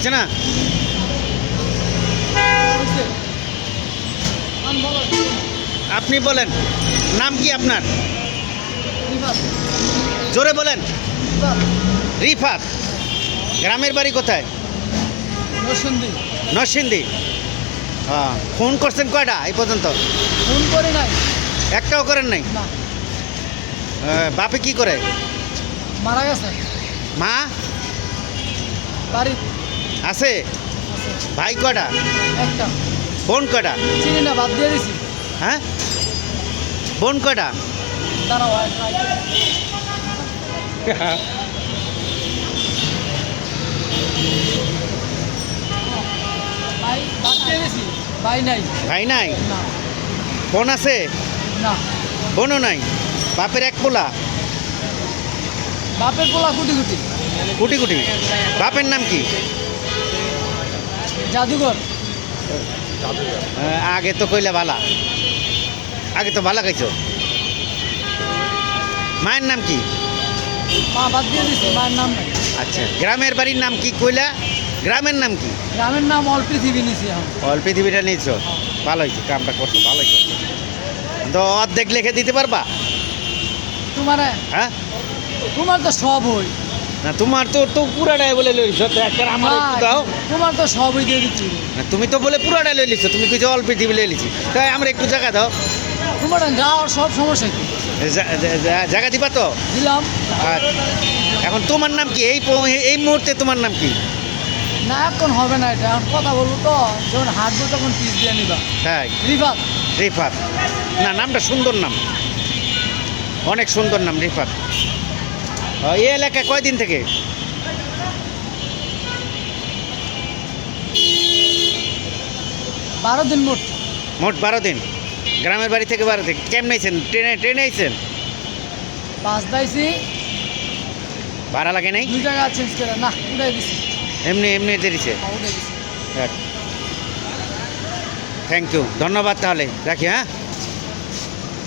হয়েছে না? আপনি বলেন, নাম কি আপনার? জোরে বলেন। রিফাত। গ্রামের বাড়ি কোথায়? নরসিংদী। হ্যাঁ, ফোন করছেন কয়টা এই পর্যন্ত? ফোন করে নাই, একটাও করেন নাই? না, বাপে কি করে? মারা গেছে। মা বাড়ি আছে? ভাই কয়টা? একটা। বোন কয়টা? চিনি না, বাদ দিয়ে দিছি। হ্যাঁ, বোন কয়টা? দাঁড়াও, ভাই বাদ দিয়ে দিছি। ভাই নাই। ভাই নাই? না, বোন আছে? না। বোনও নাই? বাপের এক পোলা? বাপের পোলা কুটি কুটি। কুটি কুটি। বাপের নাম কি? জাদুঘর। আগে তো কইলা বালা, আগে তো বালা খাইছো। মায়ের নাম কি? মা বাদ দিয়ে দিছি, মায়ের নাম নাই। আচ্ছা, গ্রামের বাড়ির নাম কি কইলা? গ্রামের নাম কি? গ্রামের নাম অল পৃথিবী নিছি এখন। অল পৃথিবীটা নিয়েছো? ভালো হয়েছে, কামটা করছো, ভালো হয়েছে। তো অর্ধেক লিখে দিতে পারবা? তোমার হ্যাঁ, তোমার তো সব হই। না তোমার তো পুরাটাই বলে লইছো, তো একটা আমার একটু দাও। তোমার তো সবই দিয়ে দিচ্ছি। না, তুমি তো বলে পুরাটাই লই লিছো, তুমি কিছু অল পৃথিবী লই লিছি, তাই আমরা একটু জায়গা দাও। তোমার যাওয়ার সব সমস্যা কি? জায়গা দিবা তো? দিলাম। আর এখন তোমার নাম কি? এই মুহূর্তে তোমার নাম কি? না, এখন হবে না, এটা এখন কথা বলবো তো, যখন হাঁটবো তখন পিস দিয়ে নিবা। তাই? রিফাত। রিফাত। না, নামটা সুন্দর নাম, অনেক সুন্দর নাম রিফাত। এই এলাকায় কয়দিন থেকে? বারো দিন মোট। মোট 12 দিন। গ্রামের বাড়ি থেকে 12 দিন। কেমন আইছেন? ট্রেনে আইছেন? বাস দাইছি, ভাড়া লাগে নাই? 2 জায়গা চেঞ্জ করে না, উঠাই দিছি। এমনি এমনি দিয়েছে। উঠাই দিছি। থ্যাংক ইউ, ধন্যবাদ। তাহলে রাখি, হ্যাঁ।